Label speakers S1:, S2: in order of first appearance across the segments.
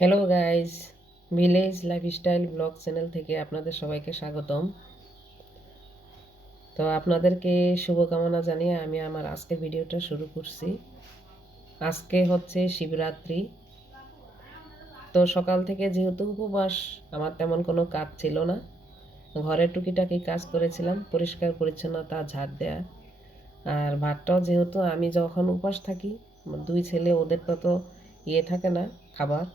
S1: Hello guys village lifestyle blog channel থেকে আপনাদের সবাইকে স্বাগতম। তো আপনাদেরকে শুভকামনা জানিয়ে আমি আমার আজকের ভিডিওটা শুরু করছি। আজকে হচ্ছে শিবরাত্রি। তো সকাল থেকে যেহেতু উপবাস, আমার তেমন কোনো কাজ ছিল না। ঘরের টুকিটাকি কাজ করেছিলাম, পরিষ্কার পরিচ্ছন্নতা, ঝাড় দেয়া। আর ভাতটাও যেহেতু আমি যখন উপাস থাকি, দুই ছেলে, ওদের তো ইয়ে থাকে না, খাবার।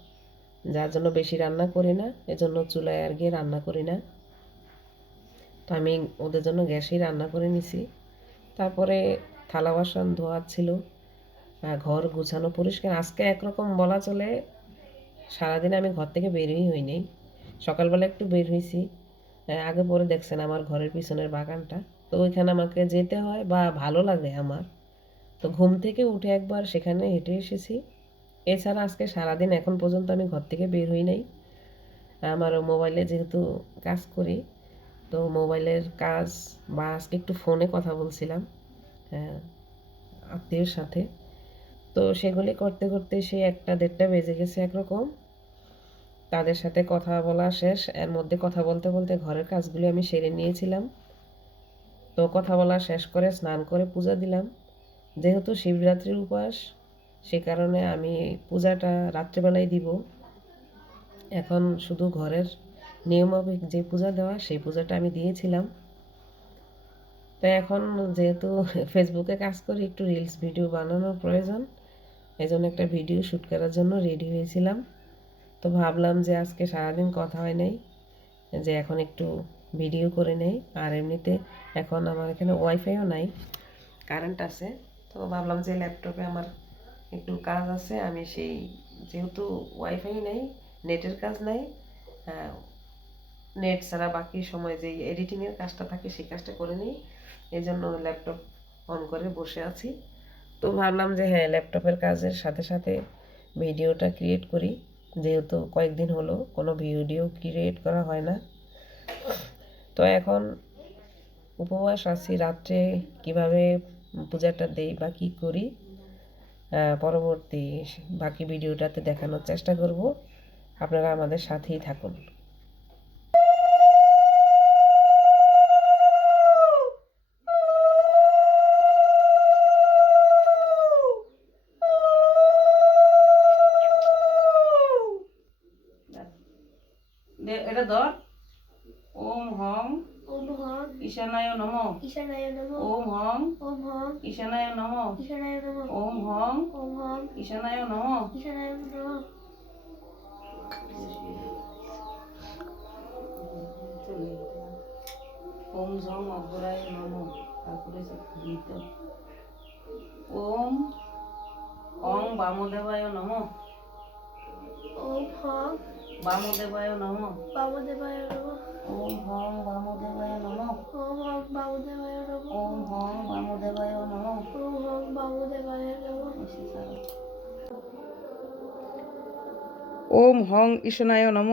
S1: যার জন্য বেশি রান্না করি না, এজন্য চুলায় আর গিয়ে রান্না করি না। তো আমি ওদের জন্য গ্যাসেই রান্না করে নিছি। তারপরে থালা বাসন ধোয়া ছিল ঘর গুছানো পরিষ্কার। আজকে একরকম বলা চলে, সারাদিন আমি ঘর থেকে বেরোই হই নাই। সকালবেলা একটু বের হয়েছি আগে পরে দেখছেন আমার ঘরের পিছনের বাগানটা। তো ওইখানে আমাকে যেতে হয় বা ভালো লাগে আমার। তো ঘুম থেকে উঠে একবার সেখানে হেঁটে এসেছি। এছাড়া আজকে সারাদিন এখন পর্যন্ত আমি ঘর থেকে বের হই নাই। আমার মোবাইলে যেহেতু কাজ করি, তো মোবাইলের কাজ বা আজকে একটু ফোনে কথা বলছিলাম হ্যাঁ আত্মীয়র সাথে। তো সেগুলি করতে করতে সে একটা দেড়টা বেজে গেছে একরকম। তাদের সাথে কথা বলা শেষ। এর মধ্যে কথা বলতে বলতে ঘরের কাজগুলি আমি সেরে নিয়েছিলাম। তো কথা বলা শেষ করে স্নান করে পূজা দিলাম। যেহেতু শিবরাত্রির উপাস সে কারণে আমি পূজাটা রাত্রেবেলায় দিব। এখন শুধু ঘরের নিয়মাফিক যে পূজা দেওয়া, সেই পূজাটা আমি দিয়েছিলাম। তো এখন যেহেতু ফেসবুকে কাজ করি, একটু রিলস ভিডিও বানানোর প্রয়োজন। এই জন্য একটা ভিডিও শ্যুট করার জন্য রেডি হয়েছিলাম। তো ভাবলাম যে আজকে সারাদিন কথা হয় নাই, যে এখন একটু ভিডিও করে নেই। আর এমনিতে এখন আমার এখানে ওয়াইফাইও নাই কারেন্ট আছে। তো ভাবলাম যে ল্যাপটপে আমার একটু কাজ আছে, আমি সেই যেহেতু ওয়াইফাই নেই নেটের কাজ নাই নেট ছাড়া বাকি সময় যে এডিটিংয়ের কাজটা থাকে সেই কাজটা করে নিই এই জন্য ল্যাপটপ অন করে বসে আছি। তো ভাবলাম যে হ্যাঁ ল্যাপটপের কাজের সাথে সাথে ভিডিওটা ক্রিয়েট করি, যেহেতু কয়েকদিন হলো, কোনো ভিডিও ক্রিয়েট করা হয় না। তো এখন উপবাস আছি, রাত্রে কীভাবে পূজাটা দেই বা কী করি পরবর্তী বাকি ভিডিওটাতে দেখানোর চেষ্টা করব। আপনারা আমাদের সাথেই থাকুন। ঈশানায় নমঃ ওম হং
S2: ওম হং
S1: ঈশানায় নম
S2: ঈশানায় নমঃ
S1: ওম ঝং অগ্রায় নম তারপরে গীত ওম অং বামদেবায় নম
S2: ওম হং
S1: বামদেবায় নম
S2: বামদেবায় নমঃ
S1: ওম হং বামদেবায় নম
S2: ওম হং বামদেবায় নমঃ
S1: ওম হং বামদেবায় নম
S2: ওম হং বামদেবায় নমঃ
S3: ওম হং ঈশনায় নম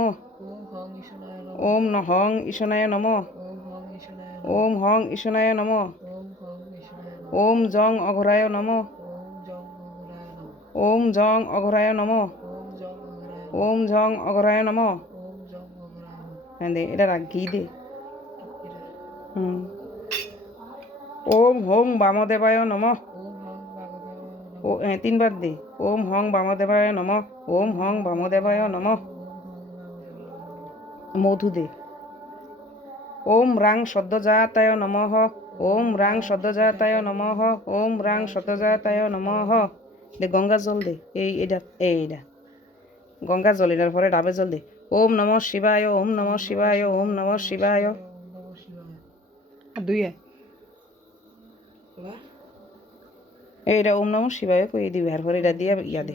S1: ওম হং ঈশানায় নম
S3: ওম হং ঈশনায় নম
S1: ওম
S3: জং অঘরায় নম
S1: ওম জং অগ্রায় নম
S3: ওম জং অঘরায় নম
S1: ওম জং অগ্রায় নম।
S3: হ্যাঁ দে এটা রাখ ঘি দে। হুম। ওম হোং বামদেবায় নম। ও হ্যাঁ তিনবার দে। ওম হং বামদেবায় নম ওম হং বামদেবায় নম। মধু দে। ওম রাং সদ্যজাতায় নমঃ। ওম রাং সদ্যজাতায় নমঃ। ওম রাং সদ্যজাতায় নমঃ। দে গঙ্গা জল দে। এই এটা এই এটা। গঙ্গা জল এটার পরে ডাবে জল দে ওম নম শিবায় ওম নম শিবায় ওম নম শিবায়। দুই এইটা ওম নম শিবায় কই দিবি? আর পরে এটা দিয়ে ইয়া দে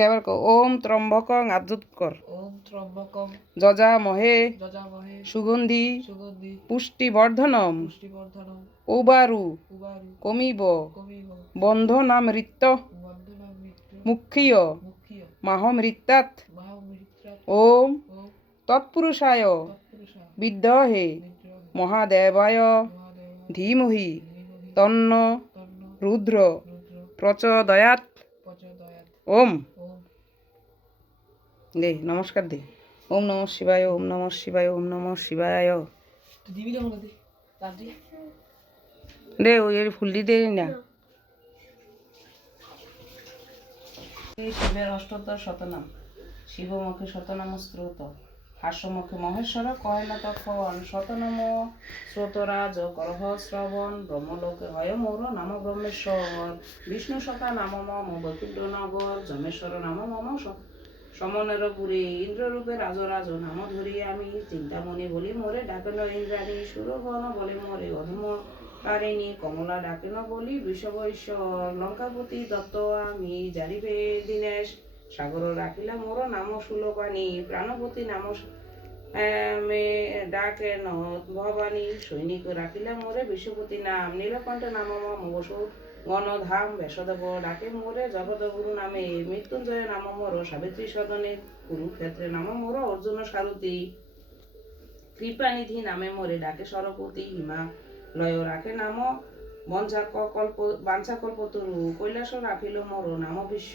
S3: এবার কো। ওম ত্রম্বকং আদ্যুত কর
S1: ওম ত্রম্বকম
S3: যজা মহে
S1: যজামহে।
S3: সুগন্ধি।
S1: সুগন্ধি।
S3: পুষ্টিবর্ধনম
S1: পুষ্টিবর্ধনম
S3: উবারু
S1: উবারু
S3: কমিব।
S1: কমিব।
S3: বন্ধনামৃত্য। মুখ্যীয়।
S1: মুখ্য
S3: মাহমৃত্যাৎ। ওম। তৎপুরুষায় বিদ্মহে
S1: নিদ্র
S3: মহাদেবায় ধীমহি। তন্ন। রুদ্র প্রচোদয়াৎ ওম। দে নমস্কার দে। ওম নম শিবায় ওম নম শিবায় ওম নম শিবায়।
S1: দে
S3: ওই এর ফুলটি দে না। শিবের অষ্টতর শতনাম। শিবমুখে শতনাম স্রোত। হাস্যমুখে মহেশ্বর কয়না তখন শতনম স্রোতরাজ করহ শ্রবণ। ব্রহ্মলোকে হয় মোর নাম ব্রহ্মেশ্বর। বিষ্ণু সখা নাম মম বৈকুণ্ঠ নগর। যমেশ্বর নাম মম সমনের পুরী ইন্দ্ররূপে রাজরাজ নাম ধরি আমি চিন্তামণি বলি মোরে ডাকেন ইন্দ্রাণী সুরগণ বলে মোরে অধম তারিণী কমলা ডাকেন বলি বিষবৈশ্বর লঙ্কাপতি দত্ত আমি জারিবে দীনেশ সাগর রাখিলা মোর নাম সুলোকানি প্রাণপতি নাম মে ডাকেন ভবানী সৈনিক রাখিলা মোরে বিশ্বপতি নাম, নীলকণ্ঠ নাম মম বসু গণধাম বেশদেব ডাকে মোরে জগদগুরু নামে। মৃত্যুঞ্জয় নাম মোর, সাবিত্রী সদনে কুরুক্ষেত্রে নাম মোর, অর্জুন সারথী কৃপানিধি নামে মোরে ডাকে সরপতি হিমা। লয় রাখে নাম বঞ্চা কল্প বাঞ্ছা কল্পতরু কৈলাস রাখিল মোর, নাম বিশ্ব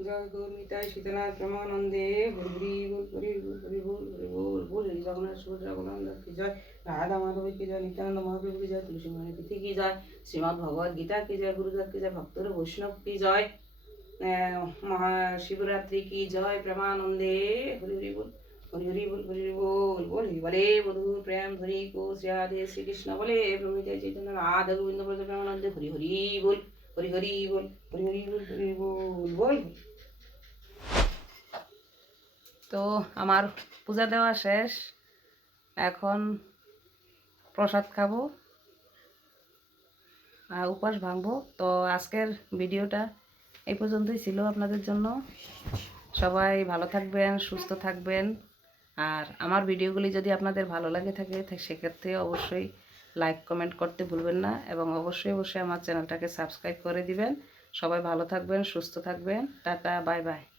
S3: জয় গৌরমিতায় শীতনাথ প্রেমানন্দে হরি বল বল জগন্নাথ কি জয় কি জয় জয় তুলসী কি জয় গীতা কি জয় গুরুদেব কি জয় ভক্তর বৈষ্ণব কি জয় আহ, মহাশিবরাত্রি কি জয় প্রেমানন্দে হরি হরি বল হরি হরি বল হরি বল বল হরি বলে বধু প্রেম হরি কো শ্রী শ্রীকৃষ্ণ বলে প্রমিতে চৈতন্য রাধা গোবিন্দ প্রেমানন্দে হরি হরি বল হরি হরি বল হরি হরি বল হরি বল বল তো আমার পূজা দেওয়া শেষ। এখন প্রসাদ খাব আর উপাস ভাঙবো। তো আজকের ভিডিওটা এই পর্যন্তই ছিল আপনাদের জন্য। সবাই ভালো থাকবেন, সুস্থ থাকবেন। আর আমার ভিডিওগুলি যদি আপনাদের ভালো লাগে থাকে সেক্ষেত্রে অবশ্যই লাইক কমেন্ট করতে ভুলবেন না এবং অবশ্যই অবশ্যই আমার চ্যানেলটাকে সাবস্ক্রাইব করে দিবেন। সবাই ভালো থাকবেন, সুস্থ থাকবেন। Tata bye bye